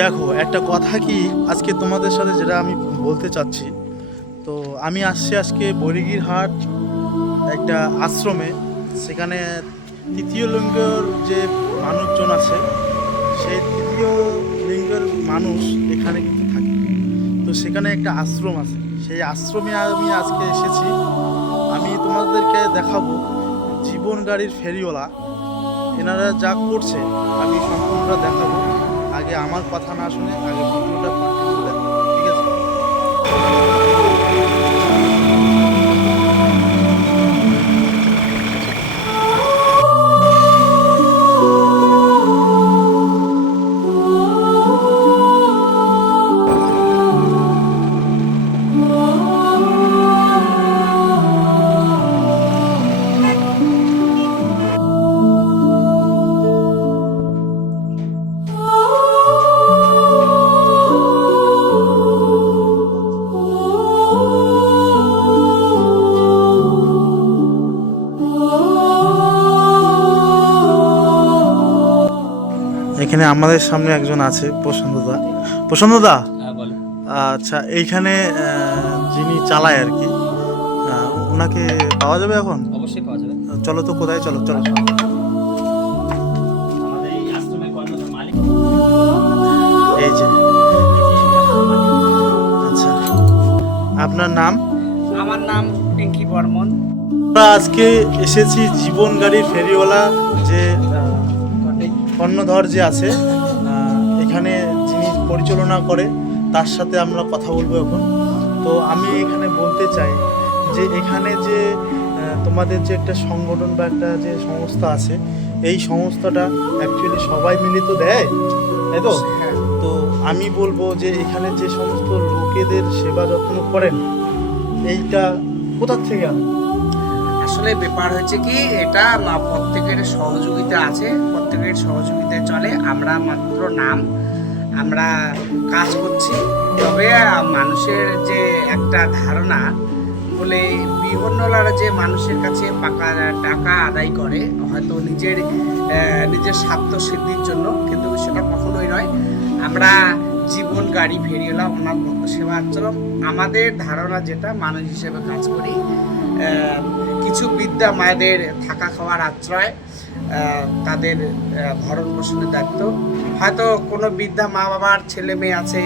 দেখো, একটা কথা কি, আজকে তোমাদের সাথে যেটা আমি বলতে চাচ্ছি, তো আমি আসছি আজকে বরিগির হাট একটা আশ্রমে, সেখানে তৃতীয় লিঙ্গের যে মানুষজন আছে, সেই তৃতীয় লিঙ্গের মানুষ এখানে কিন্তু থাকে। তো সেখানে একটা আশ্রম আছে। সেই আশ্রমে আমি আজকে এসেছি। আমি তোমাদেরকে দেখাবো জীবন গাড়ির ফেরিওয়ালা, এনারা যা করছে, আমি সম্পূর্ণটা দেখাবো। আগে আমার কথা না শুনে আগে ভিডিওটা ঠিক আছে? এখানে আমাদের সামনে একজন আছে প্রশান্তদা প্রশান্তদা হ্যাঁ আচ্ছা এইখানে যিনি চালায় আর কি ওনাকে পাওয়া যাবে এখন? অবশ্যই পাওয়া যাবে। চলো তো কোথায়? চলো চলো। এই যে। আচ্ছা আপনার নাম? আমার নাম পিঙ্কি বর্মন। আমরা আজকে এসেছি জীবন গাড়ি ফেরিওয়ালা যে আহ, কর্ণধর যে আছে এখানে যিনি পরিচালনা করে তার সাথে আমরা কথা বলব এখন। তো আমি এখানে বলতে চাই যে এখানে যে তোমাদের যে একটা সংগঠন বা একটা যে সংস্থা আছে এই সংস্থাটা অ্যাকচুয়ালি সবাই মিলে তো দেয় তাই তো? হ্যাঁ। তো আমি বলব যে এখানে যে সমস্ত লোকেদের সেবা যত্ন করেন এইটা কোথার থেকে আনেন আসলে ব্যাপার হচ্ছে কি, এটা প্রত্যেকের সহযোগিতা আছে, প্রত্যেকের সহযোগিতায় চলে। আমরা মাত্র নাম, আমরা কাজ করছি। তবে মানুষের যে একটা ধারণা, বলে বিহন্নলারা যে মানুষের কাছে পাকা টাকা আদায় করে, হয়তো নিজের নিজের স্বার্থ সিদ্ধির জন্য, কিন্তু সেটা কখনোই নয়। আমরা জীবন গাড়ি ফেরিওলা ওনার ভক্ত সেবা আচরণ, আমাদের ধারণা যেটা, মানুষ হিসেবে কাজ করি। কিছু বিদ্যা মায়েদের থাকা খাওয়ার আশ্রয় তাদের ভরণ পোষণের দায়িত্ব। হয়তো কোনো বৃদ্ধা মা বাবার ছেলে মেয়ে আছে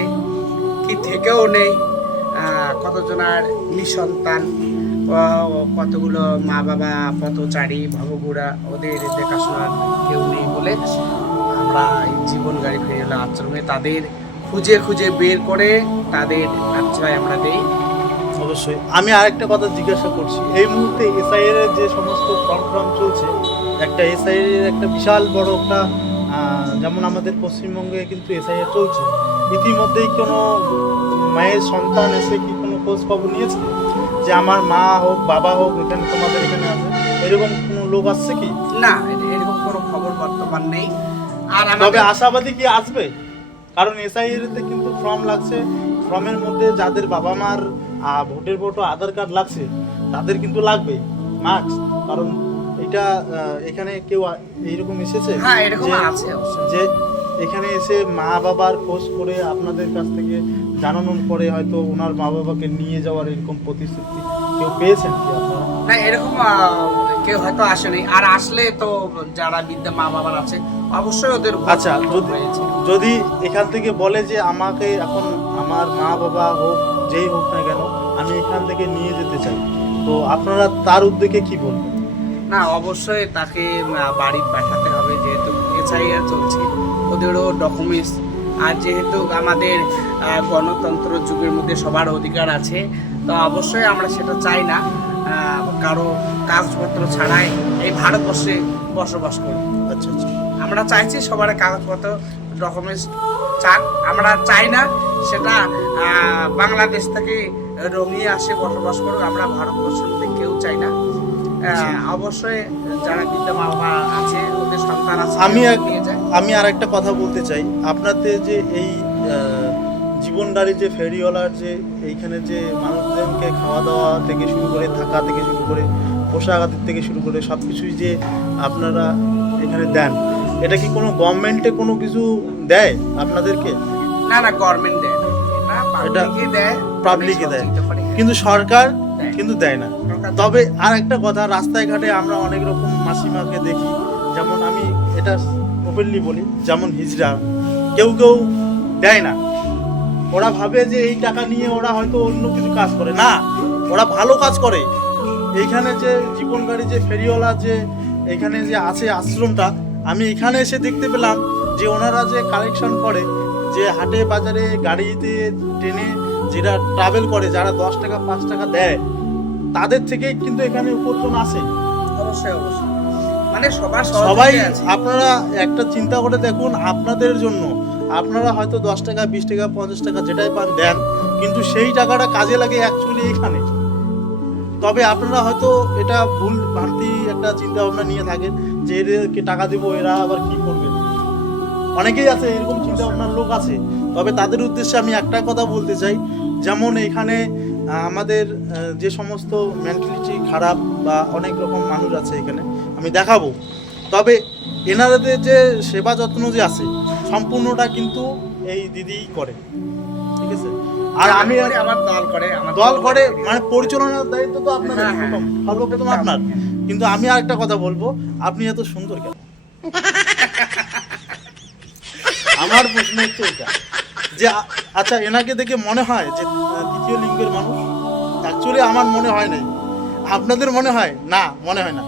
কি থেকেও নেই কতজনার নিঃসন্তান কতগুলো মা বাবা, পথচারী ভবগুড়া ওদের দেখাশোনার কেউ নেই বলে আমরা জীবন গাড়ি ফেরিওয়ালা আশ্রমে তাদের খুঁজে খুঁজে বের করে তাদের আশ্রয় আমরা দেই। অবশ্যই। আমি আরেকটা কথা জিজ্ঞাসা করছি। এই মুহূর্তে এসআইএর এর যে সমস্ত ফর্ম ফর্ম চলছে একটা এসআইএর এর একটা বিশাল বড় একটা যেমন আমাদের পশ্চিমবঙ্গে কিন্তু এসআইআর চলছে। ইতিমধ্যেই কোনো মায়ের সন্তান এসে কি কোনো খোঁজ খবর নিয়েছে? যে আমার মা হোক বাবা হোক এখানে তোমাদের এখানে আছে? এরকম কোনো লোক আসছে কি? না এরকম কোনো খবর বর্তমান নেই। আর তবে আশাবাদী কি আসবে? কারণ এসআইএর তে কিন্তু ফর্ম লাগছে। ফর্মের মধ্যে যাদের বাবা মার ভোটের ফটো আধার কার্ড লাগছে তাদের কিন্তু লাগবে মাস্ক কারণ এটা এখানে কেউ এইরকম এসেছে হ্যাঁ যে- এখানে এসে মা বাবার খোঁজ করে আপনাদের কাছ থেকে জানানোর পরে হয়তো ওনার মা বাবাকে নিয়ে যাওয়ার এরকম প্রতিশ্রুতি কেউ পেয়েছেন কি আপনারা? না এরকম কেউ হয়তো আসেনি। আর আসলে তো যারা বিদ্যা মা বাবার আছে অবশ্যই ওদের আচ্ছা, যদি- যদি এখান থেকে বলে যে আমাকে এখন আমার মা বাবা হোক যেই হোক না কেন আমি এখান থেকে নিয়ে যেতে চাই। তো আপনারা তার উদ্যোগে কি বলবেন? না অবশ্যই তাকে বাড়ি পাঠাতে হবে যেহেতু এসআইআর চলছে। ওদেরও ডকুমেন্টস আর যেহেতু আমাদের গণতন্ত্র যুগের মধ্যে সবার অধিকার আছে তো অবশ্যই আমরা সেটা চাই না। কারও কাগজপত্র ছাড়াই এই ভারতবর্ষে বসবাস করি। আচ্ছা আচ্ছা। আমরা চাইছি সবার কাগজপত্র ডকুমেন্টস চাক আমরা চাই না সেটা বাংলাদেশ থেকে রঙিয়ে আসে বসবাস করুক আমরা ভারতবর্ষের মধ্যে কেউ চাই না। আহ, অবশ্যই যারা বিদ্যা মা বাবা আছে ওদের সন্তান আছে আমি আমি আর একটা কথা বলতে চাই। আপনাদের যে এই জীবনদারি যে ফেরিওয়ালার যে এইখানে যে মানুষজনকে খাওয়া দাওয়া থেকে শুরু করে থাকা থেকে শুরু করে পোশাক আদির থেকে শুরু করে সব কিছুই যে আপনারা এখানে দেন এটা কি কোনো গভর্নমেন্টে কোনো কিছু দেয় আপনাদেরকে? না না গভর্নমেন্ট দেয় না। এটা দেয় পাবলিকই দেয়। কিন্তু সরকার কিন্তু দেয় না। তবে আর একটা কথা রাস্তায় ঘাটে আমরা অনেক রকম মাসিমাকে দেখি। যেমন আমি এটা ওপেনলি বলি যেমন হিজড়া। কেউ কেউ দেয় না। ওরা ভাবে যে এই টাকা নিয়ে ওরা হয়তো অন্য কিছু কাজ করে। না ওরা ভালো কাজ করে। এইখানে যে জীবনগাড়ি যে ফেরিওয়ালা যে এখানে যে আছে আশ্রমটা আমি এখানে এসে দেখতে পেলাম যে ওনারা যে কালেকশন করে যে হাটে বাজারে গাড়িতে ট্রেনে যেটা ট্রাভেল করে যারা দশ টাকা পাঁচ টাকা দেয় তাদের থেকে কিন্তু এখানে উপার্জন আসে। অবশ্যই অবশ্যই। মানে সবার সবাই সবাই আপনারা একটা চিন্তা করে দেখুন আপনাদের জন্য। আপনারা হয়তো দশ টাকা বিশ টাকা পঞ্চাশ টাকা যেটাই পান দেন কিন্তু সেই টাকাটা কাজে লাগে অ্যাকচুয়ালি এখানে। তবে আপনারা হয়তো এটা ভুল ভ্রান্তি একটা চিন্তা ভাবনা নিয়ে থাকেন যে এদেরকে টাকা দেবো এরা আবার কি করবে? অনেকেই আছে এরকম চিন্তা ভাবনার লোক আছে। তবে তাদের উদ্দেশ্যে আমি একটা কথা বলতে চাই যেমন এখানে আমাদের যে সমস্ত মেন্টালিটি খারাপ বা অনেক রকম মানুষ আছে এখানে আমি দেখাবো। তবে এনারাদের যে সেবা যত্ন যে আছে সম্পূর্ণটা কিন্তু এই দিদিই করে। ঠিক আছে? আর আমি আমার দল করে আমার দল করে মানে পরিচালনার দায়িত্ব তো আপনার হ্যাঁ, হ্যাঁ। সর্বপ্রথম আপনার। কিন্তু আমি আর একটা কথা বলব আপনি এত সুন্দর কেন? আমার প্রশ্ন হচ্ছে এটা যে আচ্ছা এনাকে দেখে মনে হয় যে দ্বিতীয় লিঙ্গের মানুষ? অ্যাকচুয়ালি আমার মনে হয় নাই। আপনাদের মনে হয়? না মনে হয় না।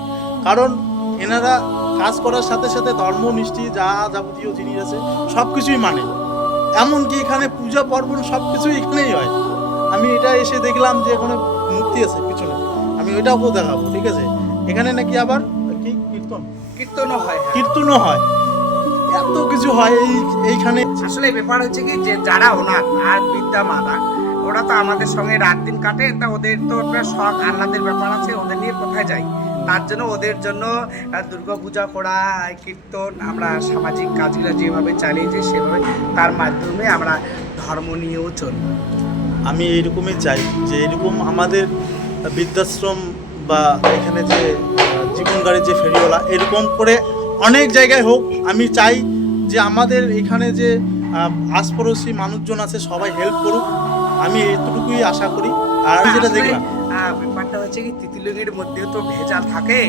কারণ এনারা কাজ করার সাথে সাথে ধর্ম নিষ্ঠি যা যাবতীয় জিনিস আছে সব কিছুই মানে। এমনকি এখানে পূজা পার্বণ সব কিছুই এখানেই হয়। আমি এটা এসে দেখলাম যে এখানে মূর্তি আছে পিছনে। আমি ওইটাও দেখাবো ঠিক আছে? এখানে নাকি আবার কি? কীর্তন? কীর্তনও হয় হ্যাঁ। কীর্তনও হয়। এত কিছু হয় এই এইখানে। আসলে ব্যাপার হচ্ছে কি যে যারা ওনার আর বিদ্যা মাতা ওরা তো আমাদের সঙ্গে রাত দিন কাটে তা ওদের তো একটা শখ আহ্লাদের ব্যাপার আছে ওদের নিয়ে কোথায় যাই? তার জন্য ওদের জন্য দুর্গা পূজা করা কীর্তন আমরা সামাজিক কাজগুলো যেভাবে চালিয়েছি সেভাবে তার মাধ্যমে আমরা ধর্ম নিয়েও চলবো আমি এইরকমই চাই যে এরকম আমাদের বৃদ্ধাশ্রম বা এখানে যে আহ, জীবন গাড়ির যে ফেরিওয়ালা এরকম করে অনেক জায়গায় হোক আমি চাই যে আমাদের এখানে যে আশপাড়শি মানুষজন আছে সবাই হেল্প করুক। আমি এতটুকুই আশা করি। আর যেটা দেখলাম। ব্যাপারটা হচ্ছে কি তিতিলুগির মধ্যেও তো ভেজাল থাকে।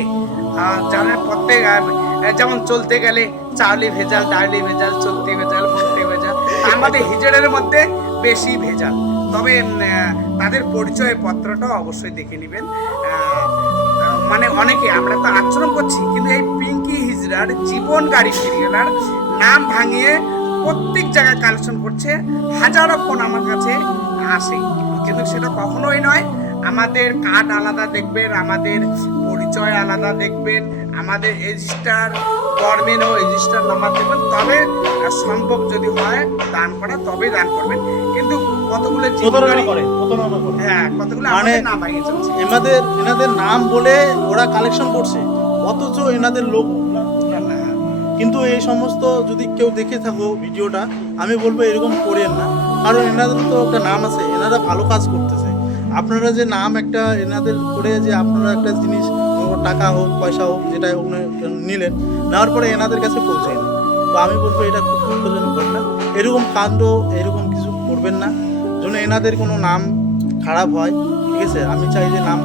জানেন প্রত্যেক যেমন চলতে গেলে চাউলি ভেজাল ডালি ভেজাল চলতে ভেজাল বলতে ভেজাল মধ্যে হিজড়ের মধ্যে বেশি ভেজাল। তবে তাদের পরিচয় পত্রটা অবশ্যই দেখে নেবেন। মানে অনেকে আমরা তো আচরণ করছি কিন্তু এই পিঙ্কি হিজড়ার জীবন গাড়ি সিরিয়ালার নাম ভাঙিয়ে প্রত্যেক জায়গায় কালেকশন করছে। হাজারো ফোন আমার কাছে আসে। কিন্তু সেটা কখনোই নয় আমাদের কার্ড আলাদা দেখবেন আমাদের পরিচয় আলাদা দেখবেন আমাদের রেজিস্টার গভর্নমেন্ট ও রেজিস্টার নাম্বার দেখবেন তবে সম্ভব যদি হয় দান করা তবে দান করবেন। কিন্তু কতগুলো জীবন করে? হ্যাঁ কতগুলো মানে- আমাদের নাম এনাদের এনাদের নাম বলে ওরা কালেকশন করছে অথচ এনাদের লোক কিন্তু এই সমস্ত যদি কেউ দেখে থাকো ভিডিওটা, আমি বলব এরকম করেন না। কারণ এনাদের তো একটা নাম আছে, এনারা ভালো কাজ করতেছে। আপনারা যে নাম একটা এনাদের করে যে আপনারা একটা জিনিস টাকা হোক, পয়সা হোক যেটা নিলেন, নেওয়ার পরে এনাদের কাছে পৌঁছায় না। তো আমি বলব এটা খুব দুঃখজনক ঘটনা এরকম কাণ্ড, এরকম কিছু করবেন না। যেন এনাদের কোনো নাম খারাপ হয়, ঠিক আছে? আমি চাই যে নাম